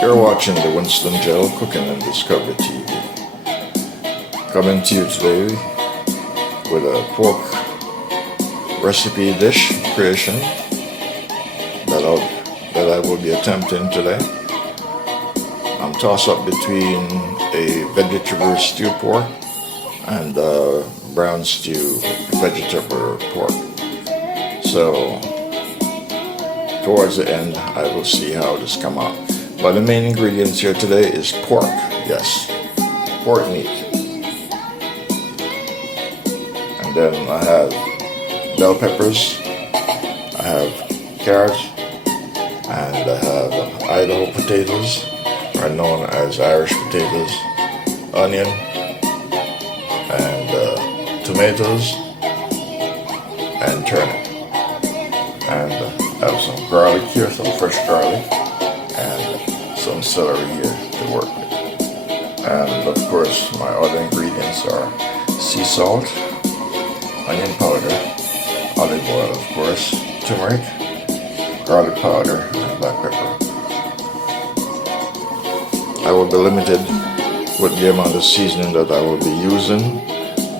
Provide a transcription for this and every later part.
You're watching the Winston Gel Cooking and Discovery TV. Coming to you today with a pork recipe dish creation that I will be attempting today. I'm tossed up between a vegetable stew pork and brown stew vegetable pork. So towards the end I will see how this come out. But the main ingredients here today is pork. Yes, pork meat. And then I have bell peppers, I have carrots, and I have Idaho potatoes, or known as Irish potatoes, onion, and tomatoes, and turnip. And I have some garlic here, some fresh garlic, and some celery here to work with. And of course my other ingredients are sea salt, onion powder, olive oil of course, turmeric, garlic powder, and black pepper. I will be limited with the amount of seasoning that I will be using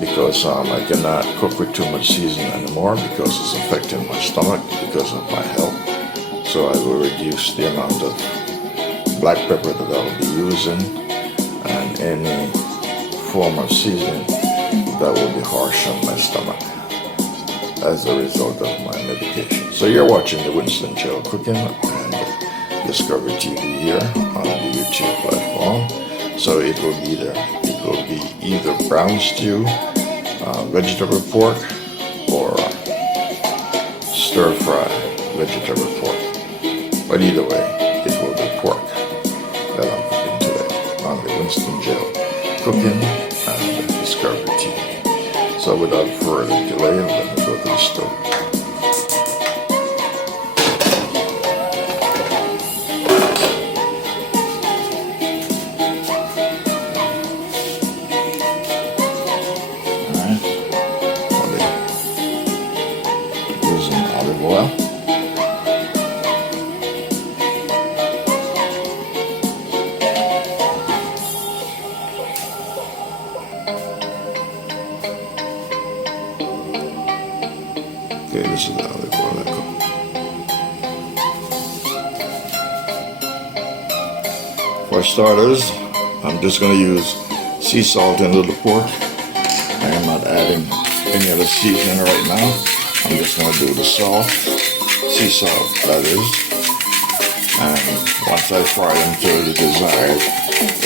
because I cannot cook with too much seasoning anymore because it's affecting my stomach because of my health. So I will reduce the amount of black pepper that I will be using and any form of seasoning that will be harsh on my stomach as a result of my medication. So you're watching the Winston Gel Cooking and Discovery TV here on the YouTube platform. So it will be either brown stew, vegetable pork, or stir fry vegetable pork. But either way, it will be pork that I'm cooking today on the Winston Gel Cooking and Discovery TV. So without further delay, let me go to the stove. Alright, I'll be using olive oil. Okay, this is the olive oil I cook. For starters, I'm just going to use sea salt into the pork. I am not adding any other seasoning right now. I'm just going to do the salt, sea salt that is. And once I fry them to the desired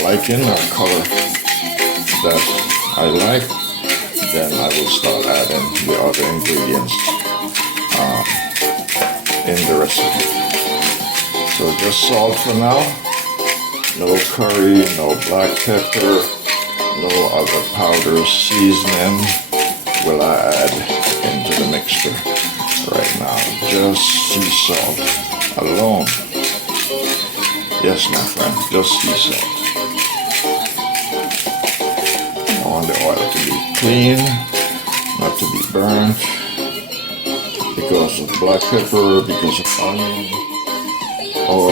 liking or color that I like, then I will start adding the other ingredients in the recipe. So just salt for now, no curry, no black pepper, no other powder seasoning will I add into the mixture right now. Just sea salt alone. Yes, my friend, just sea salt. I want the oil to be clean, not to be burnt, because of black pepper, because of onion, or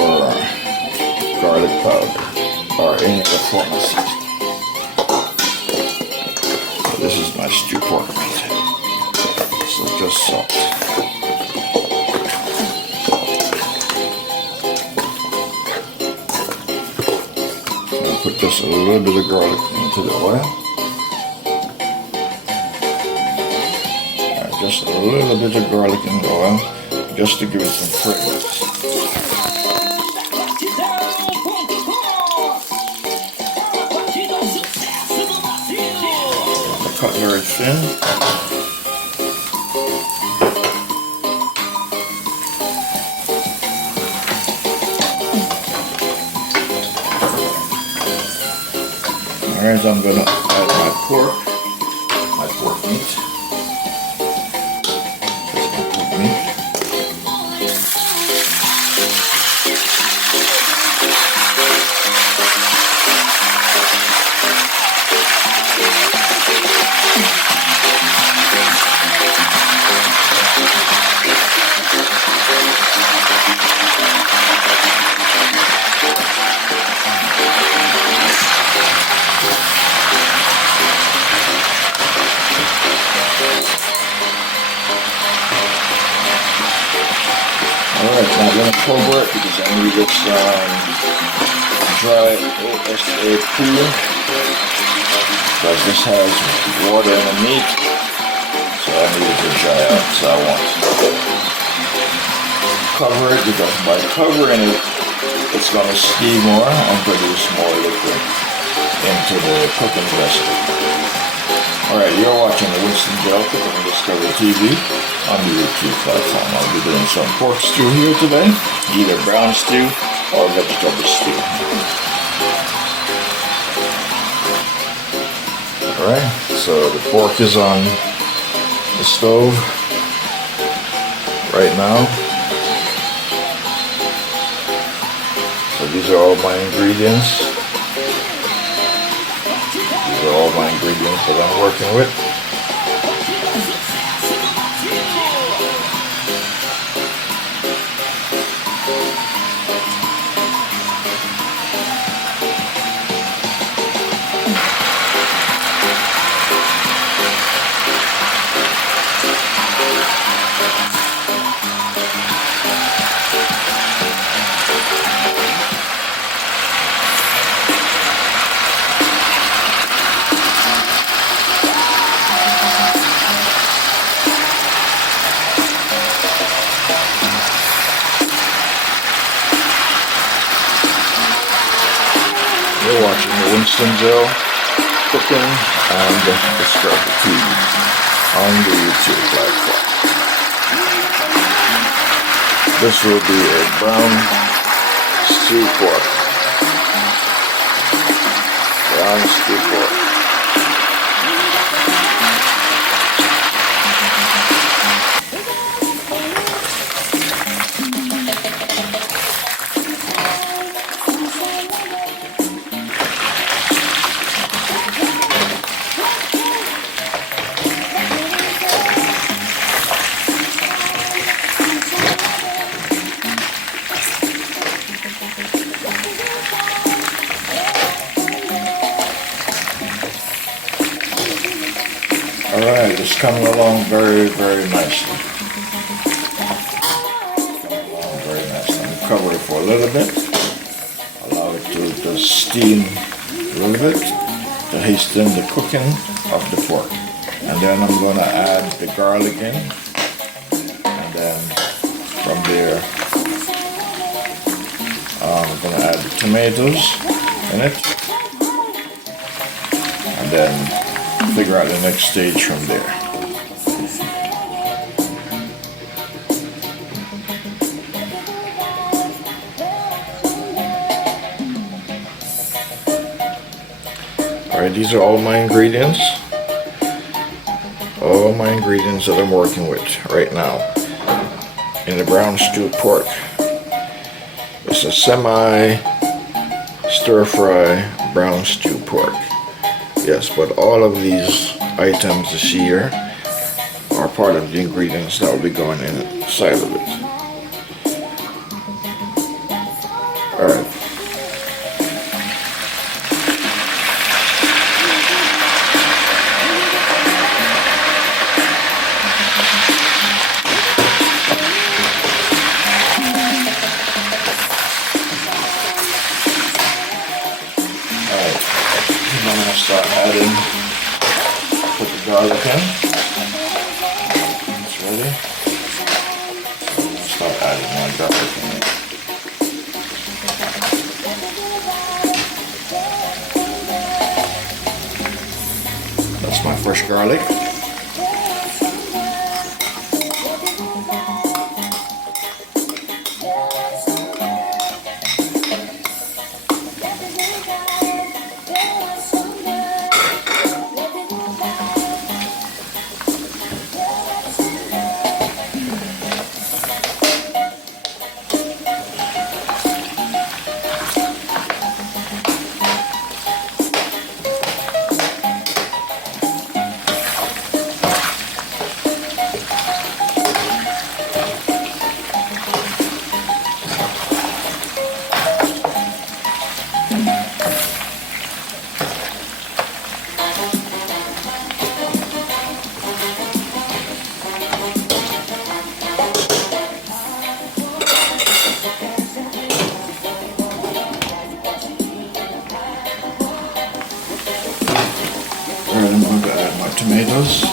garlic powder, or any other form of seasoning. This is my stew pork meat, so just salt. I'll put just a little bit of garlic into the oil. Just a little bit of garlic in the oil, just to give it some fragrance. Cut very thin. Alright, I'm going to add my pork meat. Alright, now I'm going to cover it because I need it dry ASAP because this has water in the meat, so I need it to dry out. So I want to cover it because by covering it, it's going to steam more and produce more liquid into the cooking vessel. Alright, you're watching the Winston Cooking and Discovery TV on the YouTube platform. I'll be doing some pork stew here today, either brown stew or vegetable stew. Alright, so the pork is on the stove right now. So these are all my ingredients. These are all my ingredients that I'm working with. You're watching the Winston Cooking and Discovery TV on the YouTube platform. This will be a brown stew pork. Brown stew pork. Alright, it's coming along very, very nicely. Very nice. Let me cover it for a little bit. Allow it to steam a little bit to hasten the cooking of the pork. And then I'm going to add the garlic in. And then from there, I'm going to add the tomatoes in it. And then figure out the next stage from there. Alright, these are all my ingredients. All my ingredients that I'm working with right now in the brown stewed pork. It's a semi stir fry brown stewed pork. Yes, but all of these items you see here are part of the ingredients that will be going inside of it. Alright. I'm going to start adding, put the garlic in. It's ready. So I'm going to start adding my garlic in. That's my fresh garlic. tomatoes.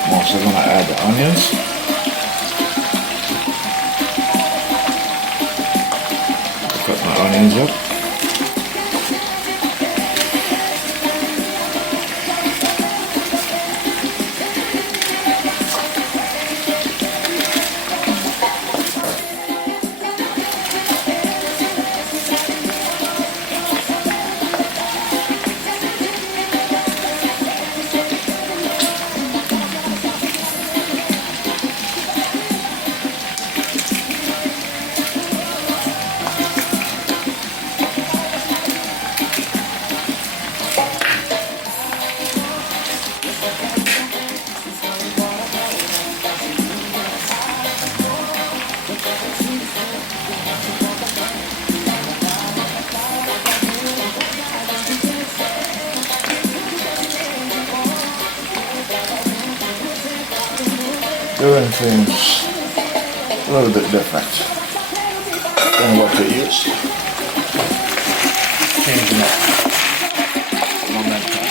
I'm also going to add the onions. Cut my onions up. Doing things a little bit different than what they use. Changing up momentum.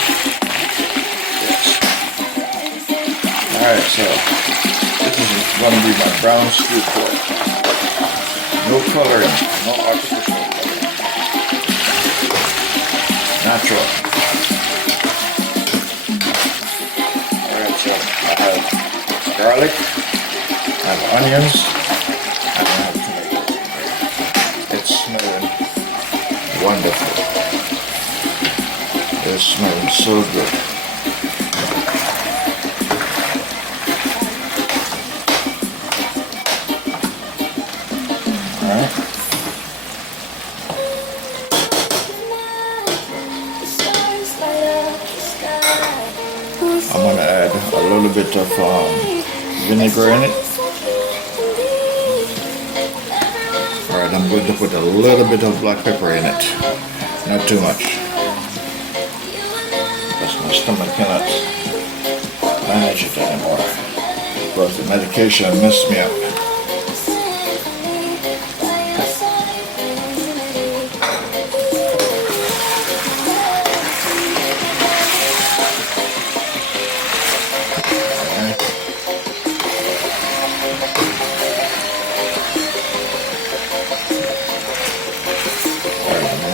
Yes. Alright, so this is going to be my brown stew pork. No coloring, no artificial coloring. Natural. Alright, so I have garlic, I have onions, and I have tomatoes. It's smelling wonderful. It's smelling so good. Alright. I'm going to add a little bit of vinegar in it. Alright, I'm going to put a little bit of black pepper in it. Not too much. Because my stomach cannot manage it anymore. Because the medication messed me up.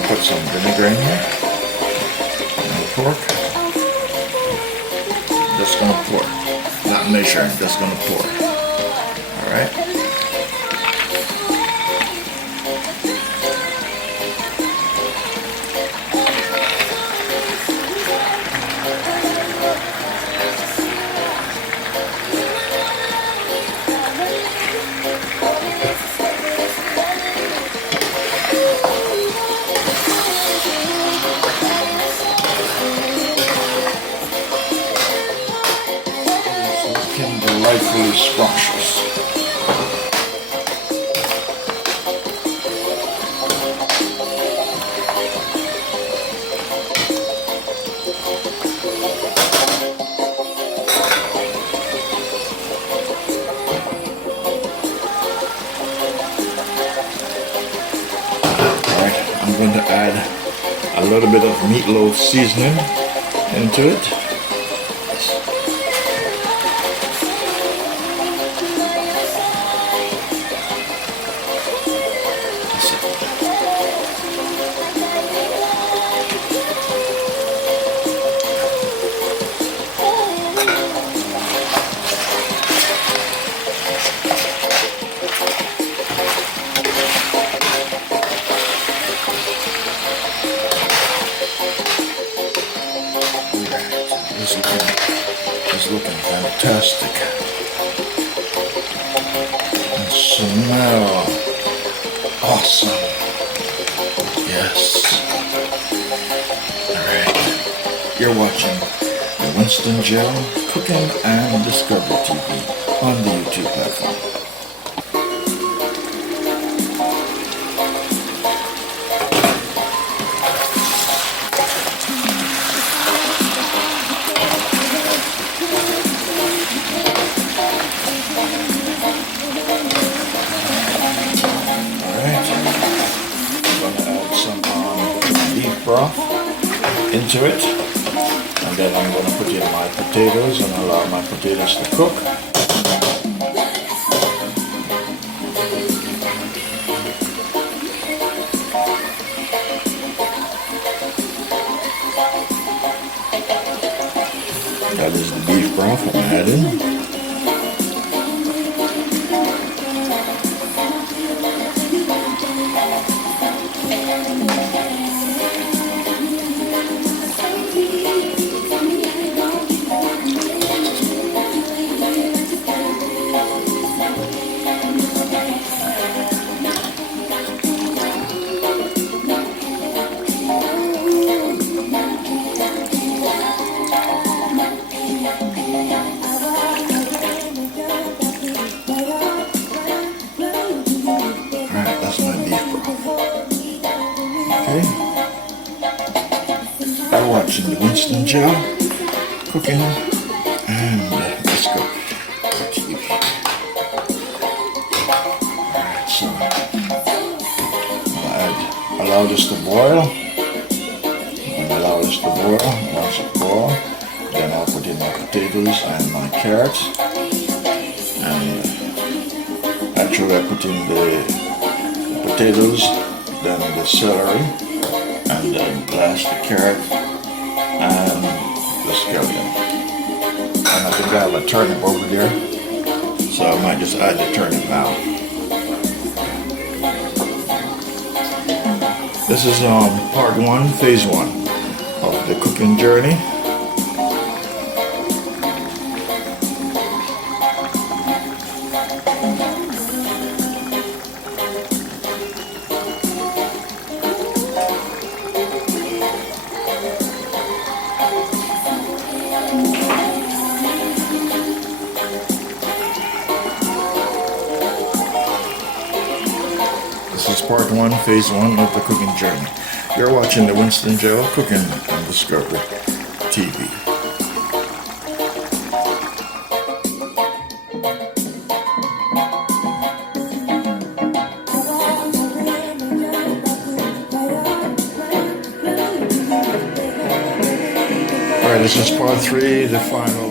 Put some vinegar in here, and pork. Just gonna pour, not measuring, just gonna pour. All right. Delightfully scrumptious. Alright, I'm going to add a little bit of meatloaf seasoning into it. It's looking fantastic. And smell Awesome. Yes. Alright. You're watching the Winston Gel Cooking and Discovery TV on the YouTube platform. Broth into it, and then I'm going to put in my potatoes and allow my potatoes to cook. That is the beef broth I'm adding. You're watching the Winston Gel Cooking and Discovery TV. Alright, so I'll allow this to boil. Once it boils, then I'll put in my potatoes and my carrots. And actually I put in the potatoes, then the celery, and then last the carrot and the scallion. And I think I have a turnip over there, so I might just add the turnip now. This is part 1, phase 1 of the cooking journey. This is part 1, phase 1 of the cooking journey. You're watching the Winston Gel Cooking and Discovery TV. Alright, this is part 3, the final